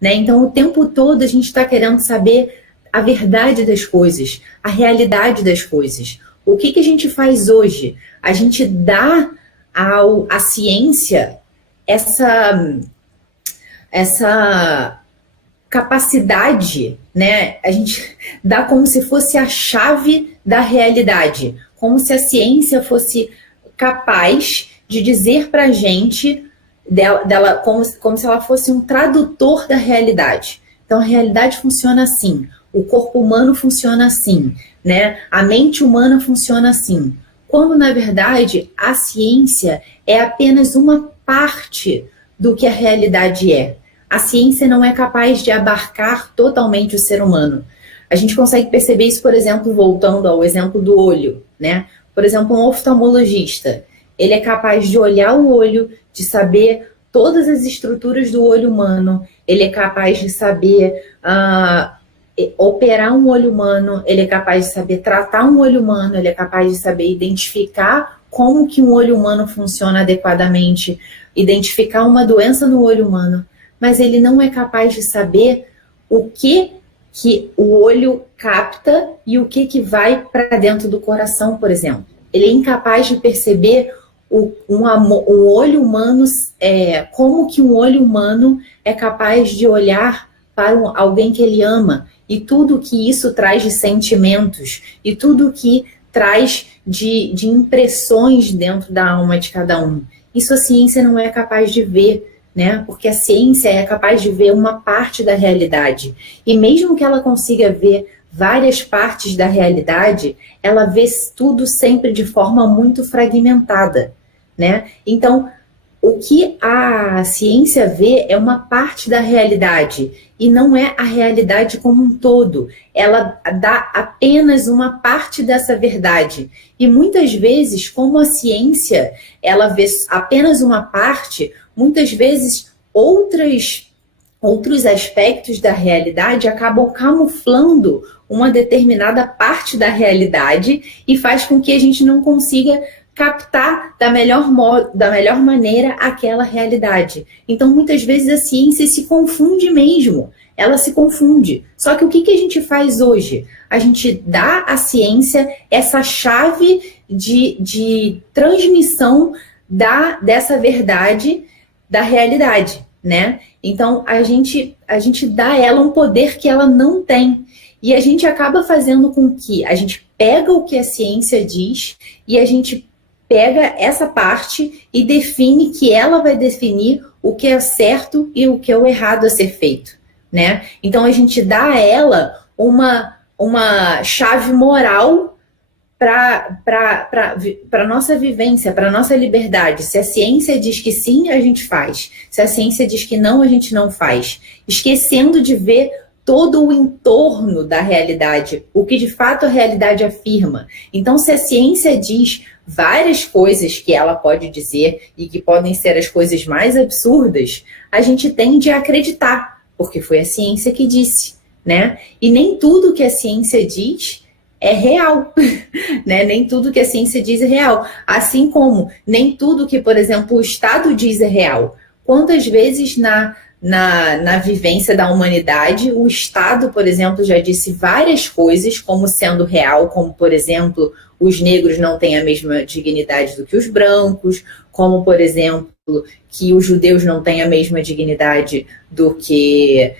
né? Então, o tempo todo a gente está querendo saber a verdade das coisas, a realidade das coisas. O que a gente faz hoje? A gente dá à ciência essa capacidade, né? A gente dá como se fosse a chave da realidade, como se a ciência fosse capaz de dizer para a gente dela como se ela fosse um tradutor da realidade. Então, a realidade funciona assim, o corpo humano funciona assim, né? A mente humana funciona assim. Quando, na verdade, a ciência é apenas uma parte do que a realidade é. A ciência não é capaz de abarcar totalmente o ser humano. A gente consegue perceber isso, por exemplo, voltando ao exemplo do olho, né? Por exemplo, um oftalmologista, ele é capaz de olhar o olho, de saber todas as estruturas do olho humano, ele é capaz de saber operar um olho humano, ele é capaz de saber tratar um olho humano, ele é capaz de saber identificar como que um olho humano funciona adequadamente, identificar uma doença no olho humano, mas ele não é capaz de saber o que o olho capta e o que vai para dentro do coração, por exemplo. Ele é incapaz de perceber o olho humano, como que um olho humano é capaz de olhar para alguém que ele ama, e tudo que isso traz de sentimentos, e tudo que traz de impressões dentro da alma de cada um. Isso a ciência não é capaz de ver, né? Porque a ciência é capaz de ver uma parte da realidade. E mesmo que ela consiga ver várias partes da realidade, ela vê tudo sempre de forma muito fragmentada, né? Então, o que a ciência vê é uma parte da realidade e não é a realidade como um todo. Ela dá apenas uma parte dessa verdade. E muitas vezes, como a ciência ela vê apenas uma parte, muitas vezes outros aspectos da realidade acabam camuflando uma determinada parte da realidade e faz com que a gente não consiga captar da melhor maneira aquela realidade. Então, muitas vezes a ciência se confunde mesmo, ela se confunde. Só que o que a gente faz hoje? A gente dá à ciência essa chave de transmissão dessa verdade da realidade, né? Então, a gente dá a ela um poder que ela não tem. E a gente acaba fazendo com que a gente pega o que a ciência diz e a gente pega essa parte e define que ela vai definir o que é certo e o que é o errado a ser feito, né? Então, a gente dá a ela uma chave moral para a nossa vivência, para a nossa liberdade. Se a ciência diz que sim, a gente faz. Se a ciência diz que não, a gente não faz. Esquecendo de ver todo o entorno da realidade, o que de fato a realidade afirma. Então, se a ciência diz várias coisas que ela pode dizer e que podem ser as coisas mais absurdas, a gente tende a acreditar, porque foi a ciência que disse, né? E nem tudo que a ciência diz é real, né? Nem tudo que a ciência diz é real. Assim como nem tudo que, por exemplo, o Estado diz é real. Quantas vezes na vivência da humanidade, o Estado, por exemplo, já disse várias coisas como sendo real, como, por exemplo, os negros não têm a mesma dignidade do que os brancos, como, por exemplo, que os judeus não têm a mesma dignidade do que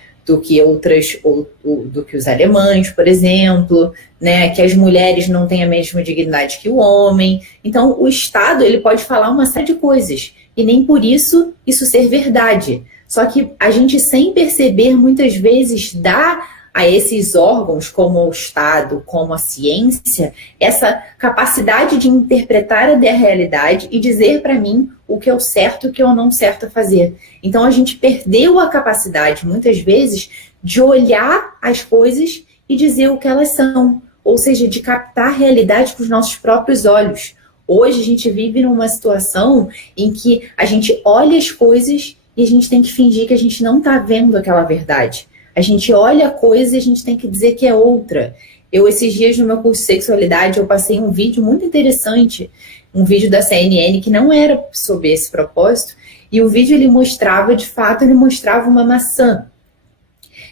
os alemães, por exemplo, né, que as mulheres não têm a mesma dignidade que o homem. Então, o Estado ele pode falar uma série de coisas, e nem por isso ser verdade. Só que a gente, sem perceber, muitas vezes dá a esses órgãos, como o Estado, como a ciência, essa capacidade de interpretar a realidade e dizer para mim o que é o certo e o que é o não certo a fazer. Então, a gente perdeu a capacidade, muitas vezes, de olhar as coisas e dizer o que elas são, ou seja, de captar a realidade com os nossos próprios olhos. Hoje, a gente vive numa situação em que a gente olha as coisas e a gente tem que fingir que a gente não está vendo aquela verdade. A gente olha a coisa e a gente tem que dizer que é outra. Esses dias, no meu curso de sexualidade, eu passei um vídeo muito interessante, um vídeo da CNN que não era sobre esse propósito, e o vídeo ele mostrava, de fato, uma maçã.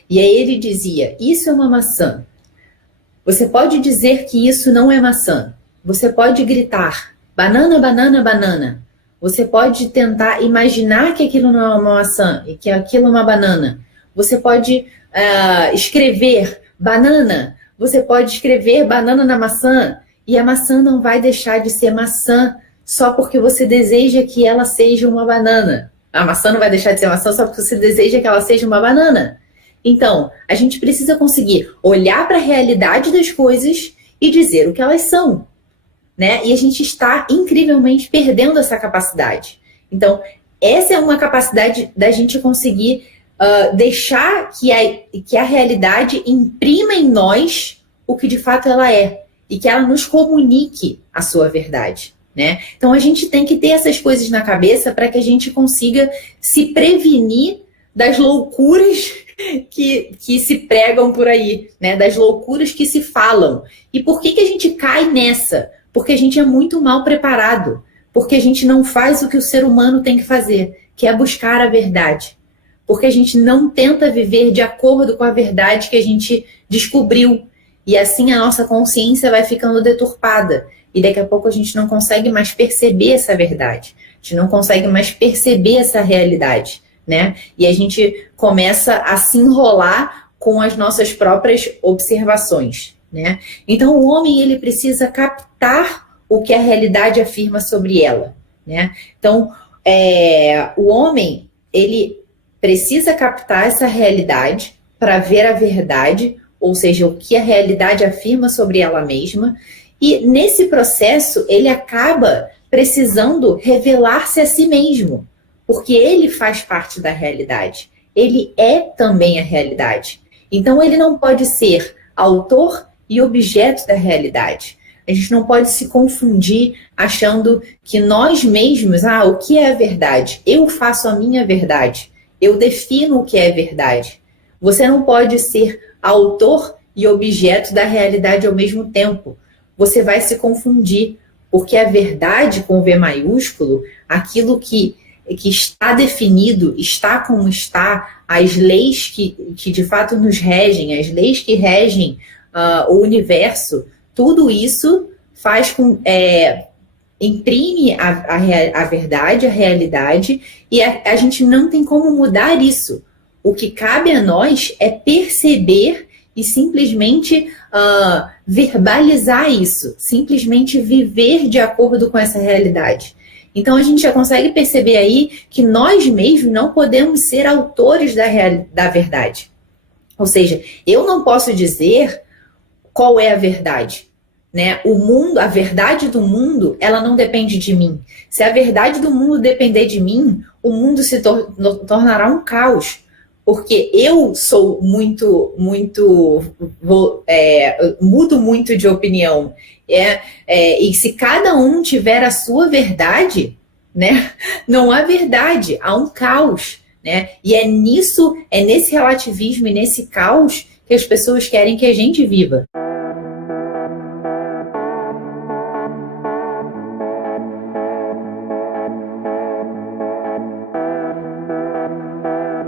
E aí ele dizia, isso é uma maçã. Você pode dizer que isso não é maçã. Você pode gritar, banana, banana, banana. Você pode tentar imaginar que aquilo não é uma maçã e que aquilo é uma banana. Você pode escrever banana. Você pode escrever banana na maçã e a maçã não vai deixar de ser maçã só porque você deseja que ela seja uma banana. A maçã não vai deixar de ser maçã só porque você deseja que ela seja uma banana. Então, a gente precisa conseguir olhar para a realidade das coisas e dizer o que elas são, né? E a gente está incrivelmente perdendo essa capacidade. Então, essa é uma capacidade da gente conseguir deixar que a realidade imprima em nós o que de fato ela é e que ela nos comunique a sua verdade, né? Então, a gente tem que ter essas coisas na cabeça para que a gente consiga se prevenir das loucuras que se pregam por aí, né? Das loucuras que se falam. E por que a gente cai nessa? Porque a gente é muito mal preparado. Porque a gente não faz o que o ser humano tem que fazer, que é buscar a verdade. Porque a gente não tenta viver de acordo com a verdade que a gente descobriu. E assim a nossa consciência vai ficando deturpada. E daqui a pouco a gente não consegue mais perceber essa verdade. A gente não consegue mais perceber essa realidade, né? E a gente começa a se enrolar com as nossas próprias observações, né? Então o homem ele precisa captar o que a realidade afirma sobre ela, né? Então o homem ele precisa captar essa realidade para ver a verdade, ou seja, o que a realidade afirma sobre ela mesma, e nesse processo ele acaba precisando revelar-se a si mesmo, porque ele faz parte da realidade. Ele é também a realidade. Então ele não pode ser autor e objeto da realidade. A gente não pode se confundir achando que nós mesmos, o que é a verdade? Eu faço a minha verdade. Eu defino o que é verdade. Você não pode ser autor e objeto da realidade ao mesmo tempo. Você vai se confundir, porque a verdade com V maiúsculo, aquilo que está definido, está como está, as leis que de fato nos regem, as leis que regem o universo, tudo isso faz com... imprime a verdade, a realidade, e a gente não tem como mudar isso. O que cabe a nós é perceber e simplesmente verbalizar isso, simplesmente viver de acordo com essa realidade. Então a gente já consegue perceber aí que nós mesmos não podemos ser autores da verdade. Ou seja, eu não posso dizer qual é a verdade. Né? O mundo, a verdade do mundo, ela não depende de mim. Se a verdade do mundo depender de mim, o mundo se tornará um caos. Porque eu sou mudo muito de opinião. E se cada um tiver a sua verdade, né? Não há verdade, há um caos. Né? E é nesse relativismo e nesse caos que as pessoas querem que a gente viva.